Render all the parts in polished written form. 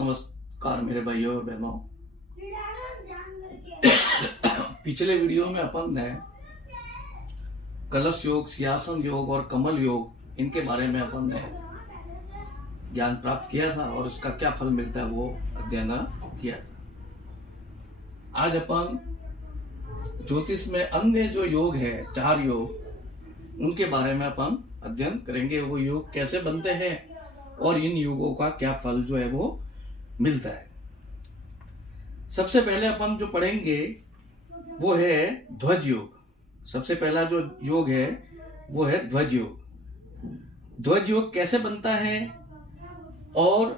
नमस्कार मेरे भाइयों और बहनों। पिछले वीडियो में अपन ने कलश योग, सिंहासन योग और कमल योग इनके बारे में अपन ने ज्ञान प्राप्त किया था और उसका क्या फल मिलता है वो अध्ययन किया था। आज अपन ज्योतिष में अन्य जो योग है, 4 योग, उनके बारे में अपन अध्ययन करेंगे। वो योग कैसे बनते हैं और इन योगों का क्या फल जो है वो मिलता है। सबसे पहले अपन जो पढ़ेंगे वो है ध्वज योग। सबसे पहला जो योग है वो है ध्वज योग। ध्वज योग कैसे बनता है और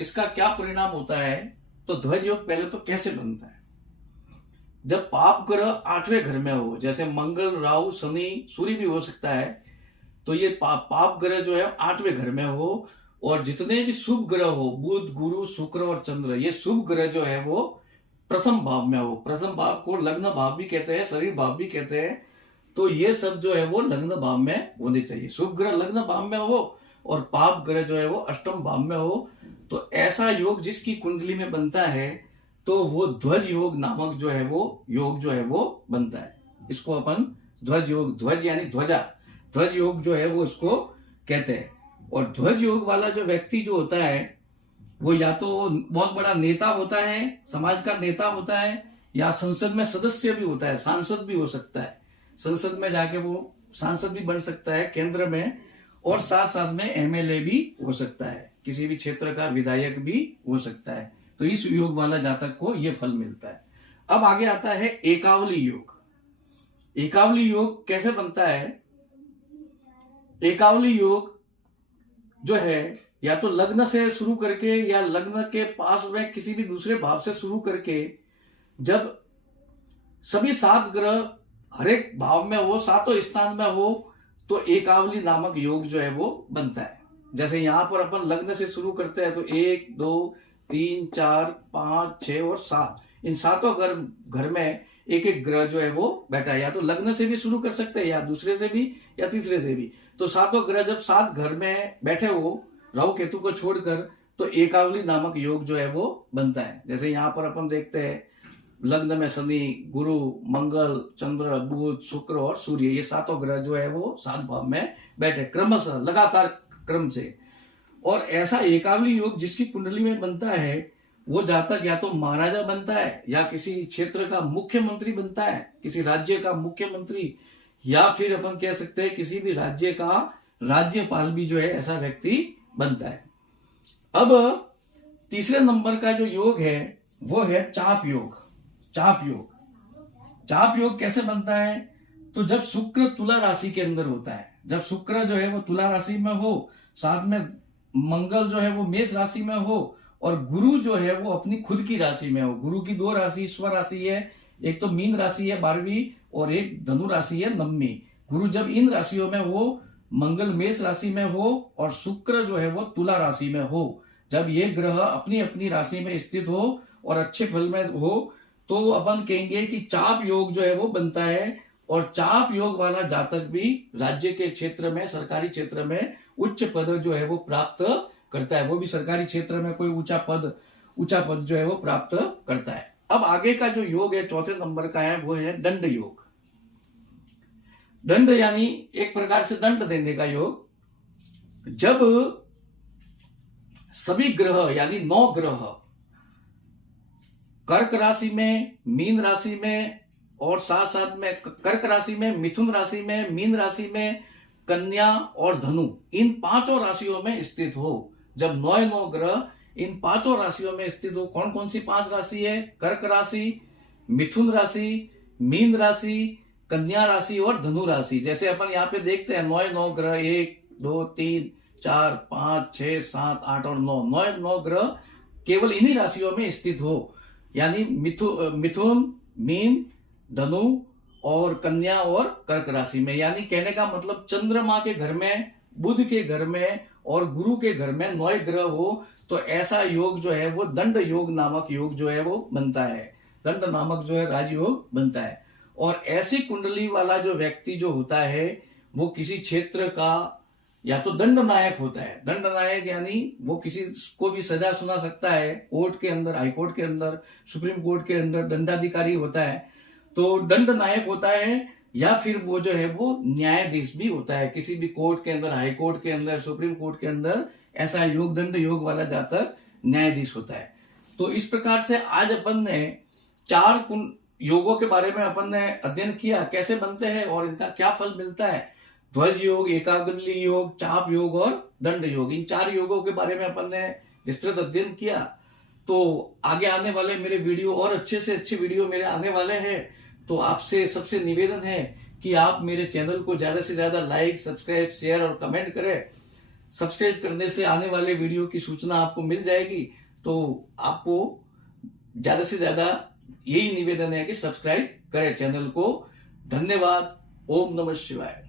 इसका क्या परिणाम होता है। तो ध्वज योग पहले तो कैसे बनता है। जब पाप ग्रह 8वें घर में हो, जैसे मंगल, राहु, शनि, सूर्य भी हो सकता है, तो ये पाप ग्रह जो है 8वें घर में हो, और जितने भी शुभ ग्रह हो, बुध, गुरु, शुक्र और चंद्र, ये शुभ ग्रह जो है वो प्रथम भाव में हो। प्रथम भाव को लग्न भाव भी कहते हैं, शरीर भाव भी कहते हैं। तो ये सब जो है वो लग्न भाव में होने चाहिए। शुभ ग्रह लग्न भाव में हो और पाप ग्रह जो है वो अष्टम भाव में हो। तो ऐसा योग जिसकी कुंडली में बनता है तो वो ध्वज योग नामक जो है वो योग जो है वो बनता है। इसको अपन ध्वज योग, ध्वज यानी ध्वजा, ध्वज योग जो है वो इसको कहते हैं। और ध्वज योग वाला जो व्यक्ति जो होता है वो या तो बहुत बड़ा नेता होता है, समाज का नेता होता है, या संसद में सदस्य भी होता है, सांसद भी हो सकता है। संसद में जाके वो सांसद भी बन सकता है केंद्र में, और साथ साथ में एमएलए भी हो सकता है, किसी भी क्षेत्र का विधायक भी हो सकता है। तो इस योग वाला जातक को यह फल मिलता है। अब आगे आता है एकावली योग। एकावली योग कैसे बनता है। एकावली योग जो है या तो लग्न से शुरू करके या लग्न के पास में किसी भी दूसरे भाव से शुरू करके, जब सभी 7 ग्रह हर एक भाव में हो, 7 स्थान में हो, तो एकावली नामक योग जो है वो बनता है। जैसे यहां पर अपन लग्न से शुरू करते हैं तो 1, 2, 3, 4, 5, 6 और 7, इन 7 घर में एक एक ग्रह जो है वो बैठा है। या तो लग्न से भी शुरू कर सकते हैं, या दूसरे से भी, या तीसरे से भी। तो 7 ग्रह जब 7 घर में बैठे हो, राहु केतु को छोड़कर, तो एकावली नामक योग जो है वो बनता है। जैसे यहाँ पर अपन देखते हैं लग्न में शनि, गुरु, मंगल, चंद्र, बुध, शुक्र और सूर्य, ये 7 ग्रह जो है वो 7 भाव में बैठे क्रमशः लगातार क्रम से। और ऐसा एकावली योग जिसकी कुंडली में बनता है वो जातक या तो महाराजा बनता है, या किसी क्षेत्र का मुख्यमंत्री बनता है, किसी राज्य का मुख्यमंत्री, या फिर अपन कह सकते हैं किसी भी राज्य का राज्यपाल भी जो है ऐसा व्यक्ति बनता है। अब तीसरे नंबर का जो योग है वो है चाप योग। चाप योग, चाप योग कैसे बनता है। तो जब शुक्र तुला राशि के अंदर होता है, जब शुक्र जो है वो तुला राशि में हो, साथ में मंगल जो है वो मेष राशि में हो, और गुरु जो है वो अपनी खुद की राशि में हो। गुरु की 2 राशि स्वर राशि है, एक तो मीन राशि है 12वीं और एक धनु राशि है 9वीं। गुरु जब इन राशियों में हो, मंगल मेष राशि में हो और शुक्र जो है वो तुला राशि में हो, जब ये ग्रह अपनी अपनी राशि में स्थित हो और अच्छे फल में हो, तो अपन कहेंगे कि चाप योग जो है वो बनता है। और चाप योग वाला जातक भी राज्य के क्षेत्र में, सरकारी क्षेत्र में उच्च पद जो है वो प्राप्त करता है। वो भी सरकारी क्षेत्र में कोई ऊंचा पद जो है वो प्राप्त करता है। अब आगे का जो योग है चौथे नंबर का है वो है दंड योग। दंड यानी एक प्रकार से दंड देने का योग। जब सभी ग्रह यानी 9 ग्रह कर्क राशि में, मीन राशि में, और साथ साथ में कर्क राशि में, मिथुन राशि में, मीन राशि में, कन्या और धनु, इन 5 राशियों में स्थित हो। जब 9 ग्रह इन 5 राशियों में स्थित हो। कौन कौन सी 5 राशि है। कर्क राशि, मिथुन राशि, मीन राशि, कन्या राशि और धनु राशि। जैसे अपन यहाँ पे देखते हैं 9 ग्रह, 1, 2, 3, 4, 5, 6, 7, 8 और 9 ग्रह केवल इन्हीं राशियों में स्थित हो। यानी मिथुन, मीन, धनु और कन्या और कर्क राशि में। यानी कहने का मतलब चंद्रमा के घर में, बुध के घर में और गुरु के घर में 9 ग्रह हो, तो ऐसा योग जो है वो दंड योग नामक योग जो है वो बनता है। दंड नामक जो है राजयोग बनता है। और ऐसी कुंडली वाला जो व्यक्ति जो होता है वो किसी क्षेत्र का या तो दंड नायक होता है। दंड नायक यानी वो किसी को भी सजा सुना सकता है, कोर्ट के अंदर, हाई कोर्ट के अंदर, सुप्रीम कोर्ट के अंदर दंडाधिकारी होता है, तो दंड नायक होता है। या फिर वो जो है वो न्यायाधीश भी होता है, किसी भी कोर्ट के अंदर, हाई कोर्ट के अंदर, सुप्रीम कोर्ट के अंदर ऐसा योग दंड योग वाला जातक न्यायाधीश होता है। तो इस प्रकार से आज अपन ने 4 योगों के बारे में अपन ने अध्ययन किया, कैसे बनते हैं और इनका क्या फल मिलता है। ध्वज योग, एकाग्रली योग, चाप योग और दंड योग, इन 4 योगों के बारे में अपन ने विस्तृत अध्ययन किया। तो आगे आने वाले मेरे वीडियो और अच्छे से अच्छे वीडियो मेरे आने वाले हैं। तो आपसे सबसे निवेदन है कि आप मेरे चैनल को ज्यादा से ज्यादा लाइक, सब्सक्राइब, शेयर और कमेंट करें। सब्सक्राइब करने से आने वाले वीडियो की सूचना आपको मिल जाएगी। तो आपको ज्यादा से ज्यादा यही निवेदन है कि सब्सक्राइब करें चैनल को। धन्यवाद। ओम नमः शिवाय।